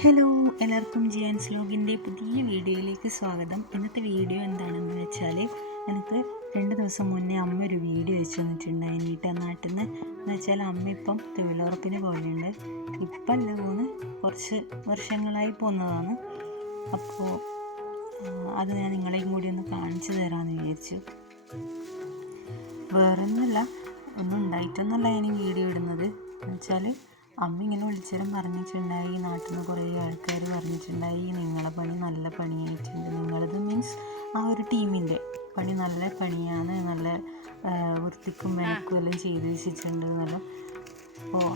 Hello എല്ലാവർക്കും ജിയാൻസ് ലോഗിന്റെ പുതിയ വീഡിയോയിലേക്ക് സ്വാഗതം. ഇന്നത്തെ വീഡിയോ എന്താണെന്ന് വെച്ചാൽ എനിക്ക് രണ്ട് ദിവസം മുന്നേ അമ്മ ഒരു വീഡിയോ വെച്ച് തന്നിട്ടുണ്ടായി വീട്ടാ നാട്ടിൽ നിന്ന് എന്ന് വെച്ചാൽ അമ്മ ഇപ്പം തൊഴിലുറപ്പിന് പോലുണ്ട് ഇപ്പം അല്ല പോന്ന് കുറച്ച് വർഷങ്ങളായി പോകുന്നതാണ്. അപ്പോൾ അത് ഞാൻ നിങ്ങളെയും കൂടി ഒന്ന് കാണിച്ചു തരാമെന്ന് വിചാരിച്ചു. വേറെ ഒന്നുമല്ല ഒന്നും ഉണ്ടായിട്ടൊന്നുമല്ല ഞാൻ വീഡിയോ ഇടുന്നത്. എന്ന് വെച്ചാൽ അമ്മ ഇങ്ങനെ വിളിച്ചേരം പറഞ്ഞിട്ടുണ്ടായി. നാട്ടിൽ നിന്ന് കുറേ ആൾക്കാർ പറഞ്ഞിട്ടുണ്ടായി. നിങ്ങളെ പണി നല്ല പണിയായിട്ടുണ്ട്. നിങ്ങളത് മീൻസ് ആ ഒരു ടീമിന്റെ പണി നല്ല പണിയാണ്. നല്ല വൃത്തിക്കും മെനക്കും എല്ലാം ചെയ്ത് വെച്ചിട്ടുണ്ട് എന്നെല്ലാം. അപ്പോൾ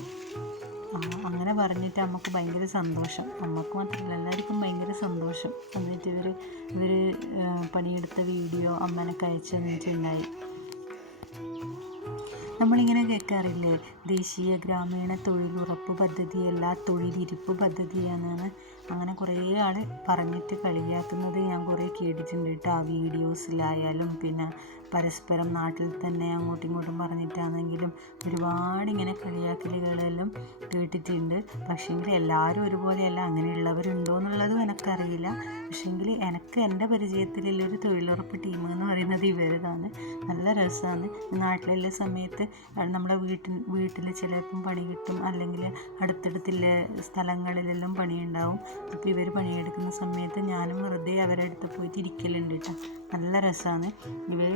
അങ്ങനെ പറഞ്ഞിട്ട് അമ്മയ്ക്ക് ഭയങ്കര സന്തോഷം. അമ്മയ്ക്ക് മാത്രമല്ല എല്ലാവർക്കും ഭയങ്കര സന്തോഷം. എന്നിട്ട് ഇവർ ഇവർ പണിയെടുത്ത വീഡിയോ അമ്മനൊക്കെ അയച്ചു തന്നിട്ടുണ്ടായി. നമ്മളിങ്ങനെ കേൾക്കാറില്ലേ? ദേശീയ ഗ്രാമീണ തൊഴിലുറപ്പ് പദ്ധതിയല്ല തൊഴിലിരിപ്പ് പദ്ധതിയാണെന്നാണ് അങ്ങനെ കുറേ ആൾ പറഞ്ഞിട്ട് കളിയാക്കുന്നത് ഞാൻ കുറേ കേട്ടിട്ടുണ്ട് കേട്ടോ. ആ വീഡിയോസിലായാലും പിന്നെ പരസ്പരം നാട്ടിൽ തന്നെ അങ്ങോട്ടും ഇങ്ങോട്ടും പറഞ്ഞിട്ടാണെങ്കിലും ഒരുപാട് ഇങ്ങനെ കളിയാക്കലുകളെല്ലാം കേട്ടിട്ടുണ്ട്. പക്ഷേങ്കിൽ എല്ലാവരും ഒരുപോലെയല്ല അങ്ങനെയുള്ളവരുണ്ടോ എന്നുള്ളതും എനിക്കറിയില്ല. പക്ഷേങ്കിൽ എനിക്ക് എന്റെ പരിചയത്തിലുള്ളൊരു തൊഴിലുറപ്പ് ടീം എന്ന് പറയുന്നത് ഇവരതാണ്. നല്ല രസമാണ്. നാട്ടിലുള്ള സമയത്ത് നമ്മളെ വീട്ടിൽ വീട്ടിൽ ചിലപ്പം പണി കിട്ടും. അല്ലെങ്കിൽ അടുത്തടുത്തുള്ള സ്ഥലങ്ങളിലെല്ലാം പണിയുണ്ടാവും. അപ്പോൾ ഇവർ പണിയെടുക്കുന്ന സമയത്ത് ഞാനും വെറുതെ അവരുടെ അടുത്ത് പോയിട്ട് ഇരിക്കലുണ്ട് കേട്ടോ. നല്ല രസമാണ്. ഇവർ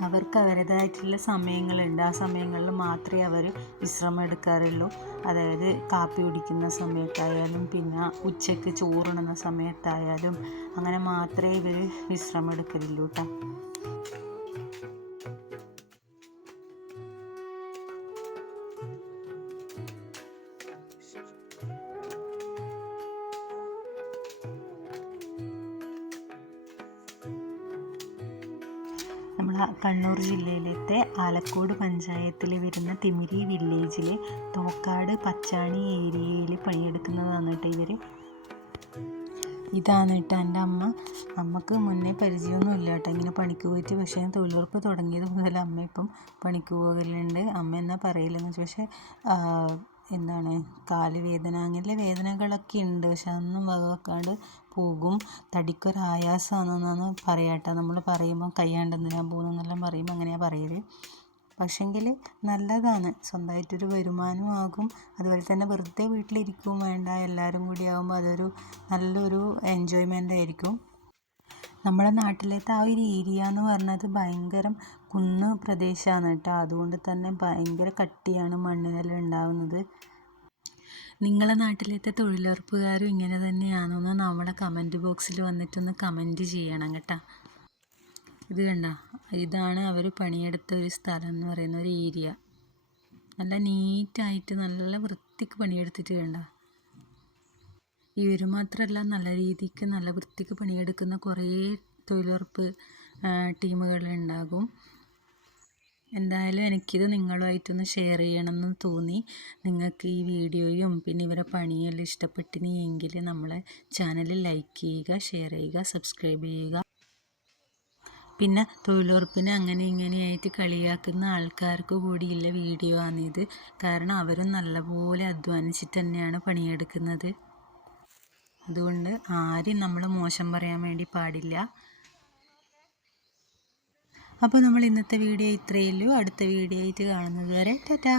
അവർക്ക് അവരുടേതായിട്ടുള്ള സമയങ്ങളുണ്ട്. ആ സമയങ്ങളിൽ മാത്രമേ അവർ വിശ്രമം എടുക്കാറുള്ളൂ. അതായത് കാപ്പി കുടിക്കുന്ന സമയത്തായാലും പിന്നെ ഉച്ചയ്ക്ക് ചോറുണ്ണുന്ന സമയത്തായാലും അങ്ങനെ മാത്രമേ ഇവർ വിശ്രമം എടുക്കലുള്ളൂ കേട്ടോ. കണ്ണൂർ ജില്ലയിലത്തെ ആലക്കോട് പഞ്ചായത്തിൽ വരുന്ന തിമിരി വില്ലേജിലെ തോക്കാട് പച്ചാണി ഏരിയയിൽ പണിയെടുക്കുന്നതാണ് കേട്ടോ ഇവർ ഇതാണ് കേട്ടോ എന്റെ അമ്മ. അമ്മയ്ക്ക് മുന്നേ പരിചയമൊന്നും ഇല്ല കേട്ടോ. ഇങ്ങനെ പണിക്ക് പോയിട്ട് പക്ഷേ തൊഴിലുറപ്പ് തുടങ്ങിയത് മുതൽ അമ്മ ഇപ്പം പണിക്ക് പോകലുണ്ട്. അമ്മ എന്നാ പറയില്ലെന്ന് വെച്ചാൽ പക്ഷേ എന്താണ് കാൽ വേദന അങ്ങനെയുള്ള വേദനകളൊക്കെ ഉണ്ട്. പക്ഷെ അതൊന്നും വകവെക്കാണ്ട് പോകും. തടിക്കൊരായാസമാണെന്നാണ് പറയാട്ടോ നമ്മൾ പറയുമ്പോൾ കയ്യാണ്ടെന്തിനാ പോകുന്നതെന്നെല്ലാം പറയുമ്പോൾ അങ്ങനെയാണ് പറയൽ. പക്ഷെങ്കിൽ നല്ലതാണ്. സ്വന്തമായിട്ടൊരു വരുമാനവും ആകും അതുപോലെ തന്നെ വെറുതെ വീട്ടിലിരിക്കും വേണ്ട. എല്ലാവരും കൂടി ആകുമ്പോൾ അതൊരു നല്ലൊരു എൻജോയ്മെന്റ് ആയിരിക്കും. നമ്മുടെ നാട്ടിലത്തെ ആ ഒരു ഏരിയ എന്ന് പറഞ്ഞത് ഭയങ്കര കുന്ന് പ്രദേശമാണ് കേട്ടോ. അതുകൊണ്ട് തന്നെ ഭയങ്കര കട്ടിയാണ് മണ്ണിനെല്ലാം ഉണ്ടാവുന്നത്. നിങ്ങളെ നാട്ടിലത്തെ തൊഴിലുറപ്പുകാരും ഇങ്ങനെ തന്നെയാണോ എന്ന് നമ്മുടെ കമന്റ് ബോക്സിൽ വന്നിട്ടൊന്ന് കമന്റ് ചെയ്യണം കേട്ടോ. ഇത് കണ്ട? ഇതാണ് അവർ പണിയെടുത്ത ഒരു സ്ഥലം എന്ന് പറയുന്ന ഒരു ഏരിയ. നല്ല നീറ്റായിട്ട് നല്ല വൃത്തിക്ക് പണിയെടുത്തിട്ട് കണ്ട? ഇവർ മാത്രമല്ല നല്ല രീതിക്ക് നല്ല വൃത്തിക്ക് പണിയെടുക്കുന്ന കുറേ തൊഴിലുറപ്പ് ടീമുകളുണ്ടാകും എന്തായാലും എനിക്കിത് നിങ്ങളുമായിട്ടൊന്ന് ഷെയർ ചെയ്യണമെന്ന് തോന്നി. നിങ്ങൾക്ക് ഈ വീഡിയോയും പിന്നെ ഇവരെ പണിയെല്ലാം ഇഷ്ടപ്പെട്ടിനി എങ്കിൽ നമ്മളെ ചാനൽ ലൈക്ക് ചെയ്യുക ഷെയർ ചെയ്യുക സബ്സ്ക്രൈബ് ചെയ്യുക. പിന്നെ തൊഴിലുറപ്പിന് അങ്ങനെ ഇങ്ങനെയായിട്ട് കളിയാക്കുന്ന ആൾക്കാർക്ക് കൂടിയുള്ള വീഡിയോ ആണിത്. കാരണം അവരും നല്ലപോലെ അധ്വാനിച്ചിട്ട് തന്നെയാണ് പണിയെടുക്കുന്നത്. അതുകൊണ്ട് ആരും നമ്മൾ മോശം പറയാൻ വേണ്ടി പാടില്ല. അപ്പോൾ നമ്മൾ ഇന്നത്തെ വീഡിയോ ഇത്രയേ ഉള്ളൂ. അടുത്ത വീഡിയോ ആയിട്ട് കാണുന്നത് വരെ ടാറ്റാ.